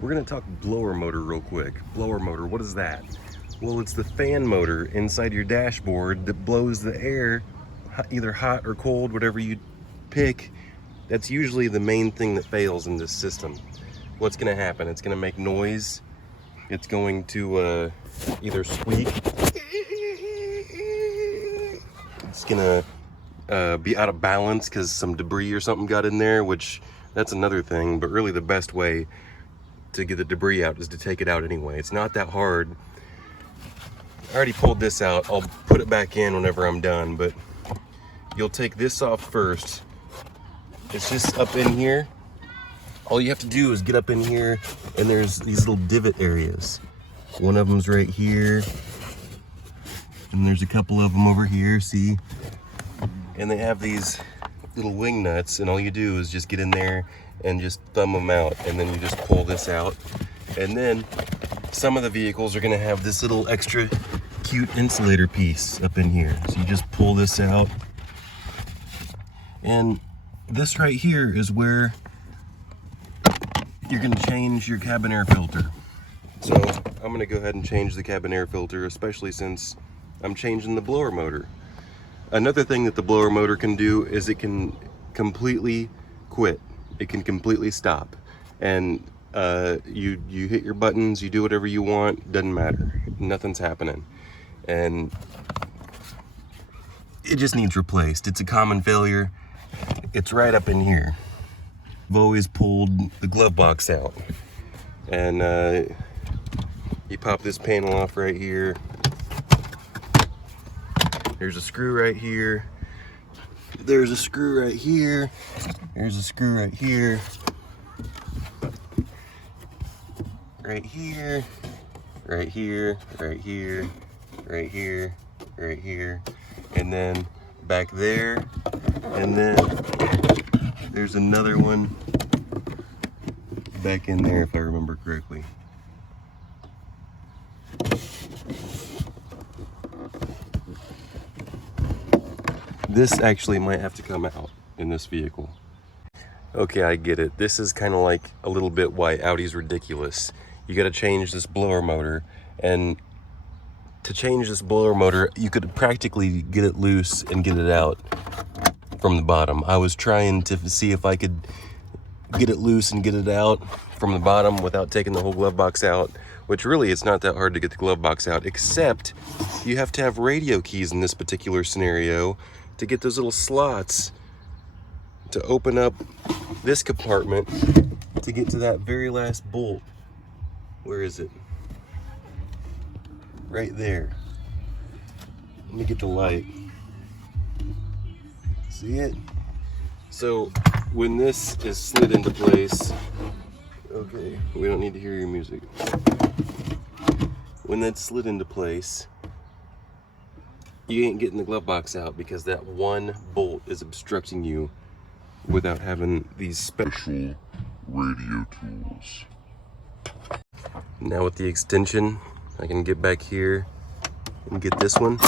We're gonna talk blower motor real quick. Blower motor, what is that? Well, it's the fan motor inside your dashboard that blows the air, either hot or cold, whatever you pick. That's usually the main thing that fails in this system. What's gonna happen? It's gonna make noise. It's going to either squeak. It's gonna be out of balance because some debris or something got in there, which that's another thing, but really the best way to get the debris out is to take it out anyway. It's not that hard. I already pulled this out. I'll put it back in whenever I'm done, but you'll take this off first. It's just up in here. All you have to do is get up in here, and there's these little divot areas. One of them's right here, and there's a couple of them over here, see? And they have these little wing nuts, and all you do is just get in there and just thumb them out, and then you just pull this out. And then some of the vehicles are gonna have this little extra cute insulator piece up in here. So you just pull this out. And this right here is where you're gonna change your cabin air filter. So I'm gonna go ahead and change the cabin air filter, especially since I'm changing the blower motor. Another thing that the blower motor can do is it can completely quit. It can completely stop. And you hit your buttons, you do whatever you want, doesn't matter. Nothing's happening. And it just needs replaced. It's a common failure. It's right up in here. I've always pulled the glove box out. And you pop this panel off right here. There's a screw right here. There's a screw right here. There's a screw right here. Right here. Right here. Right here. Right here. Right here. And then back there. And then there's another one back in there, if I remember correctly. This actually might have to come out in this vehicle. Okay, I get it. This is kind of like a little bit why Audi's ridiculous. You got to change this blower motor, and to change this blower motor, you could practically get it loose and get it out from the bottom. I was trying to see if I could get it loose and get it out from the bottom without taking the whole glove box out, which really it's not that hard to get the glove box out, except you have to have radio keys in this particular scenario to get those little slots to open up this compartment to get to that very last bolt. Where is it? Right there. Let me get the light. See it? So when this is slid into place, okay, we don't need to hear your music. When that's slid into place, you ain't getting the glove box out because that one bolt is obstructing you without having these special radio tools. Now with the extension, I can get back here and get this one.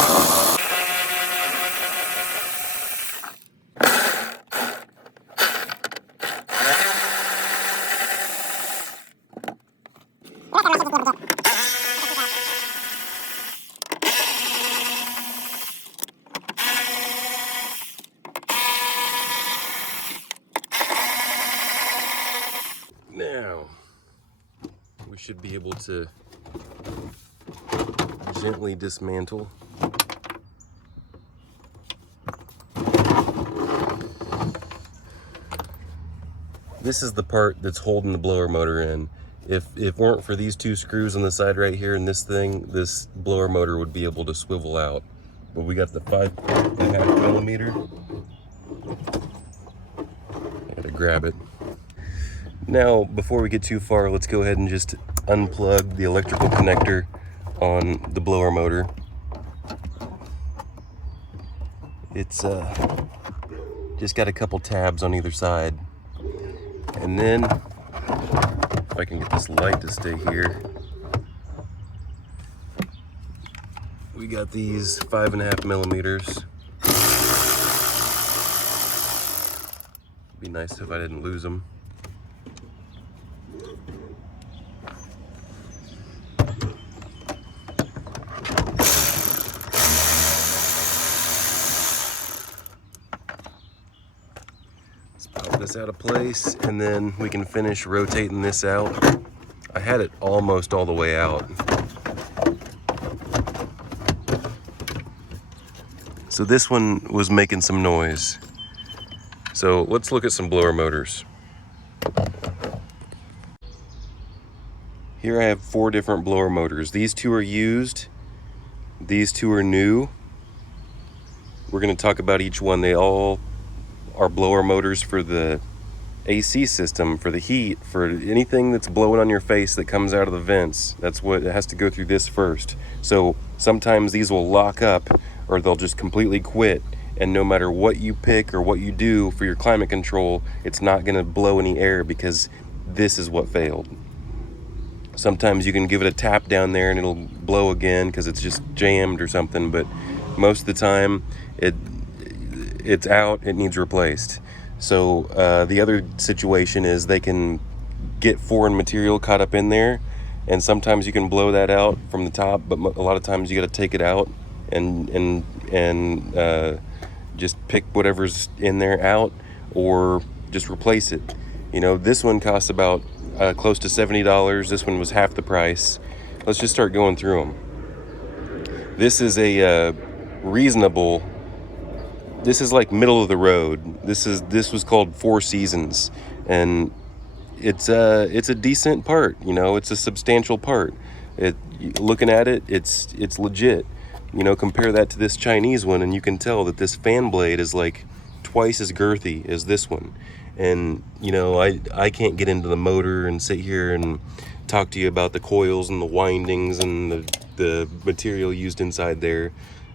Now, we should be able to gently dismantle. This is the part that's holding the blower motor in. If it weren't for these two screws on the side right here and this thing, this blower motor would be able to swivel out. But we got the 5.5 millimeter. I gotta grab it. Now, before we get too far, let's go ahead and just unplug the electrical connector on the blower motor. It's just got a couple tabs on either side. And then, if I can get this light to stay here, we got these 5.5 millimeters. Be nice if I didn't lose them. out of place, and then we can finish rotating this out. I had it almost all the way out. So this one was making some noise. So let's look at some blower motors. Here I have 4 different blower motors. These 2 are used, these 2 are new. We're going to talk about each one. They all are blower motors for the AC system, for the heat, for anything that's blowing on your face that comes out of the vents. That's what it has to go through this first. So sometimes these will lock up, or they'll just completely quit, and no matter what you pick or what you do for your climate control, it's not going to blow any air because this is what failed. Sometimes you can give it a tap down there and it'll blow again because it's just jammed or something, but most of the time it's out, it needs replaced. So the other situation is they can get foreign material caught up in there, and sometimes you can blow that out from the top, but a lot of times you got to take it out and just pick whatever's in there out, or just replace it. You know, this one costs about close to $70. This one was half the price. Let's just start going through them. This is a reasonable. This is like middle of the road. This was called Four Seasons, and it's a decent part. You know, it's a substantial part. Looking at it, it's legit. You know, compare that to this Chinese one, and you can tell that this fan blade is like twice as girthy as this one. And you know, I can't get into the motor and sit here and talk to you about the coils and the windings and the material used inside there.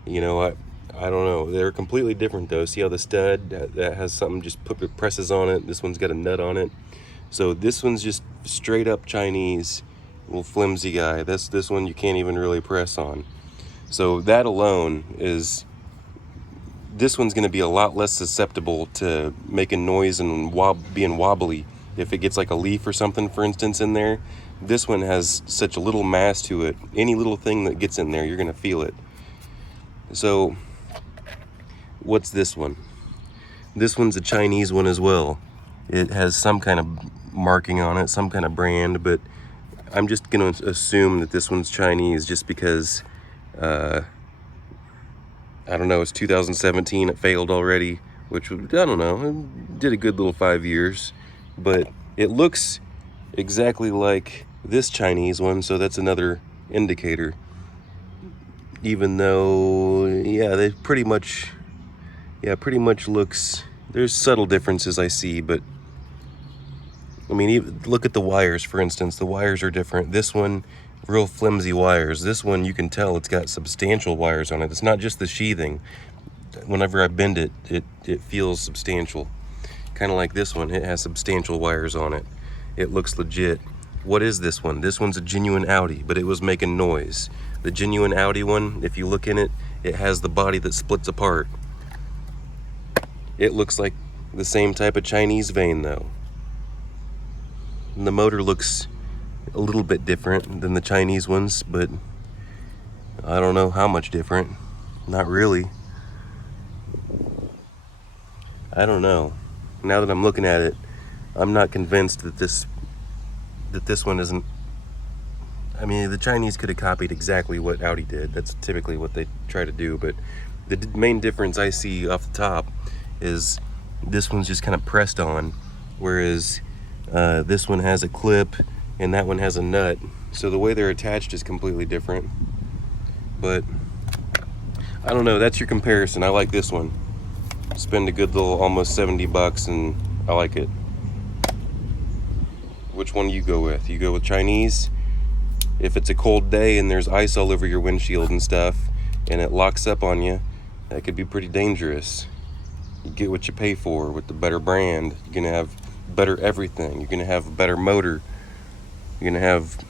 You know, I don't know. They're completely different though. See how the stud that has something just presses on it. This one's got a nut on it. So this one's just straight up Chinese, little flimsy guy. This one you can't even really press on. So that alone is. This one's going to be a lot less susceptible to making noise and being wobbly if it gets like a leaf or something, for instance, in there. This one has such a little mass to it. Any little thing that gets in there, you're going to feel it. So what's this one? This one's a Chinese one as well. It has some kind of marking on it, some kind of brand, but I'm just going to assume that this one's Chinese just because I don't know, it's 2017, it failed already, which, I don't know, it did a good little 5 years, but it looks exactly like this Chinese one, so that's another indicator. Even though, yeah, they pretty much looks, there's subtle differences I see, but, I mean, look at the wires, for instance. The wires are different. This one, real flimsy wires. This one, you can tell it's got substantial wires on it. It's not just the sheathing. Whenever I bend it, it feels substantial. Kind of like this one, it has substantial wires on it. It looks legit. What is this one? This one's a genuine Audi, but it was making noise. The genuine Audi one, if you look in it, it has the body that splits apart. It looks like the same type of Chinese vane though. And the motor looks a little bit different than the Chinese ones, but I don't know how much different. Not really. I don't know. Now that I'm looking at it, I'm not convinced that this one isn't. I mean, the Chinese could have copied exactly what Audi did. That's typically what they try to do, but the main difference I see off the top is this one's just kind of pressed on, whereas this one has a clip and that one has a nut. So the way they're attached is completely different. But I don't know, that's your comparison. I like this one. Spend a good little almost $70 and I like it. Which one do you go with? You go with Chinese? If it's a cold day and there's ice all over your windshield and stuff and it locks up on you, that could be pretty dangerous. You get what you pay for with the better brand. You're gonna have better everything. You're gonna have a better motor. You're gonna have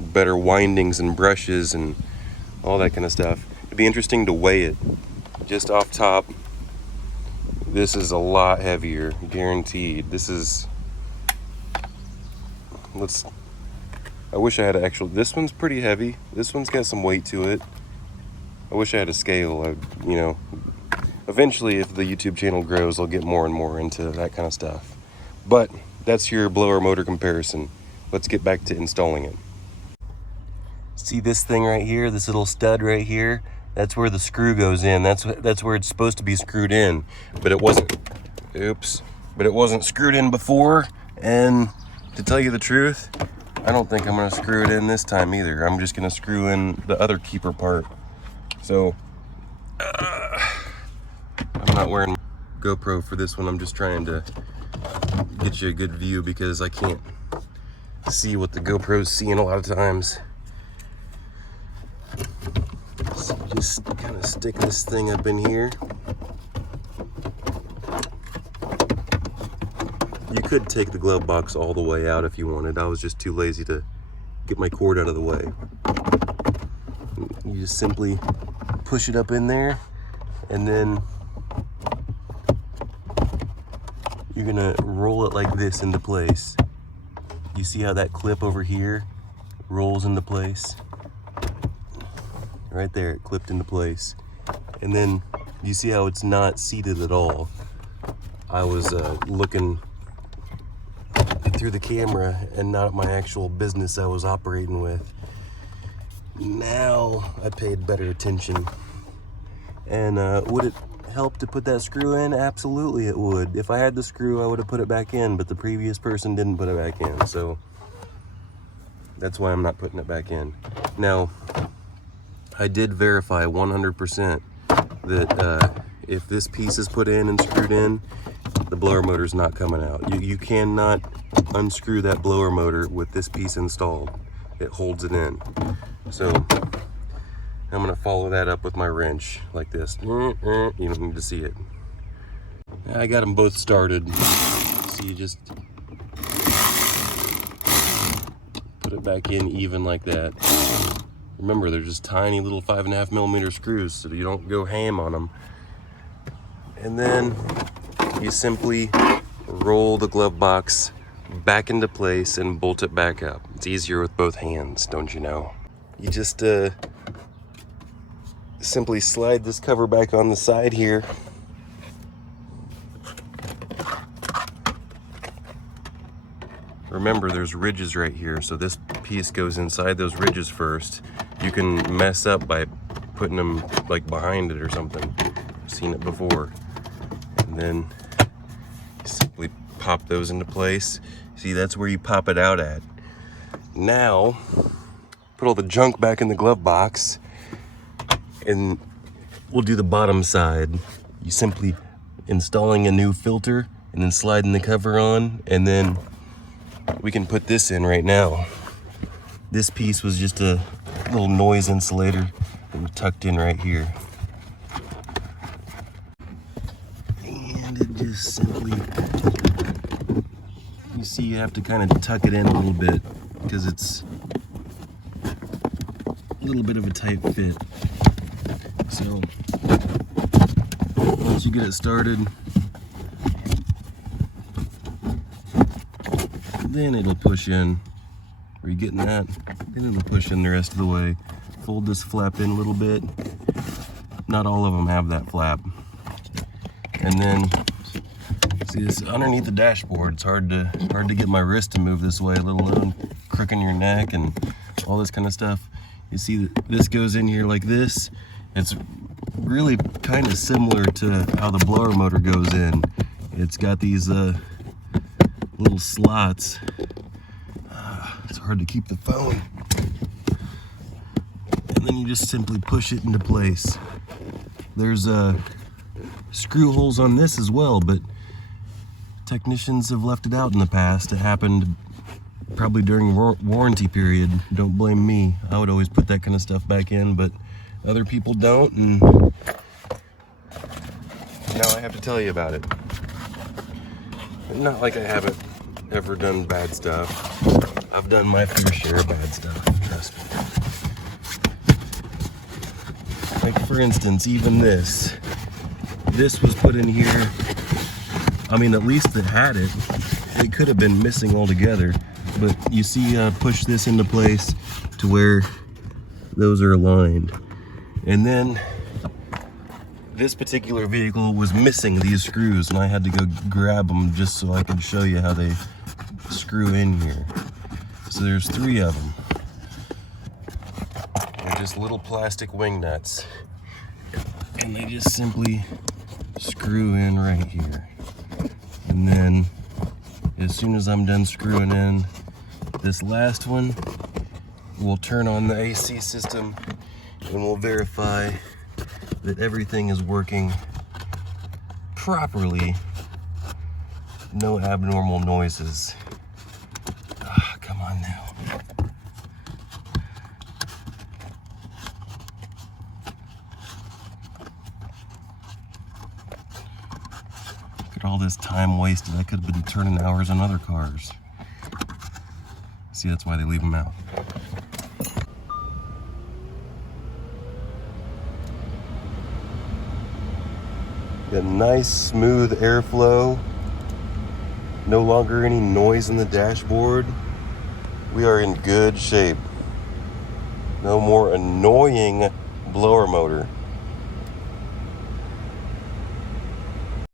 better windings and brushes and all that kind of stuff. It'd be interesting to weigh it. Just off top, this is a lot heavier, guaranteed. This is, I wish I had this one's pretty heavy. This one's got some weight to it. I wish I had a scale. You know, eventually if the YouTube channel grows, I'll get more and more into that kind of stuff. But that's your blower motor comparison. Let's get back to installing it. See this thing right here, this little stud right here? That's where the screw goes in. That's where it's supposed to be screwed in, but it wasn't. Oops. But it wasn't screwed in before, and to tell you the truth, I don't think I'm gonna screw it in this time either. I'm just gonna screw in the other keeper part. So, I'm not wearing GoPro for this one. I'm just trying to get you a good view because I can't see what the GoPro's seeing a lot of times. So just kind of stick this thing up in here. You could take the glove box all the way out if you wanted. I was just too lazy to get my cord out of the way. You just simply push it up in there, and then you're gonna roll it like this into place. You see how that clip over here rolls into place? Right there, it clipped into place. And then you see how it's not seated at all. I was looking through the camera and not at my actual business I was operating with. Now I paid better attention. And would it help to put that screw in? Absolutely it would. If I had the screw, I would have put it back in, but the previous person didn't put it back in, so that's why I'm not putting it back in. Now, I did verify 100% that if this piece is put in and screwed in, the blower motor's not coming out. You cannot unscrew that blower motor with this piece installed. It holds it in. So I'm gonna follow that up with my wrench like this. You don't need to see it. I got them both started. So you just put it back in even like that. Remember, they're just tiny little 5.5mm screws, so you don't go ham on them. And then you simply roll the glove box back into place and bolt it back up. It's easier with both hands, don't you know? You just simply slide this cover back on the side here. Remember, there's ridges right here, so this piece goes inside those ridges first. You can mess up by putting them like behind it or something. I've seen it before. And then you simply pop those into place. See, that's where you pop it out at. Now, put all the junk back in the glove box, and we'll do the bottom side. You simply installing a new filter and then sliding the cover on, and then we can put this in right now. This piece was just a little noise insulator that we tucked in right here. And it just simply, you see you have to kind of tuck it in a little bit because it's a little bit of a tight fit. So once you get it started, then it'll push in. Are you getting that? Then it'll push in the rest of the way. Fold this flap in a little bit. Not all of them have that flap. And then, see this underneath the dashboard, it's hard to get my wrist to move this way, let alone crooking your neck and all this kind of stuff. You see that this goes in here like this. It's really kind of similar to how the blower motor goes in. It's got these little slots. It's hard to keep the phone. And then you just simply push it into place. There's screw holes on this as well, but technicians have left it out in the past. It happened probably during warranty period. Don't blame me. I would always put that kind of stuff back in, but other people don't, and now I have to tell you about it. Not like I haven't ever done bad stuff. I've done my fair share of bad stuff, trust me. Like for instance, even this was put in here. I mean, at least it had it. It could have been missing altogether, but you see, push this into place to where those are aligned. And then this particular vehicle was missing these screws, and I had to go grab them just so I could show you how they screw in here. So there's 3 of them. They're just little plastic wing nuts, and they just simply screw in right here. And then as soon as I'm done screwing in this last one, we'll turn on the AC system and we'll verify that everything is working properly. No abnormal noises. Ah, come on now. Look at all this time wasted. I could have been turning hours on other cars. See, that's why they leave them out. Got nice smooth airflow. No longer any noise in the dashboard. We are in good shape. No more annoying blower motor.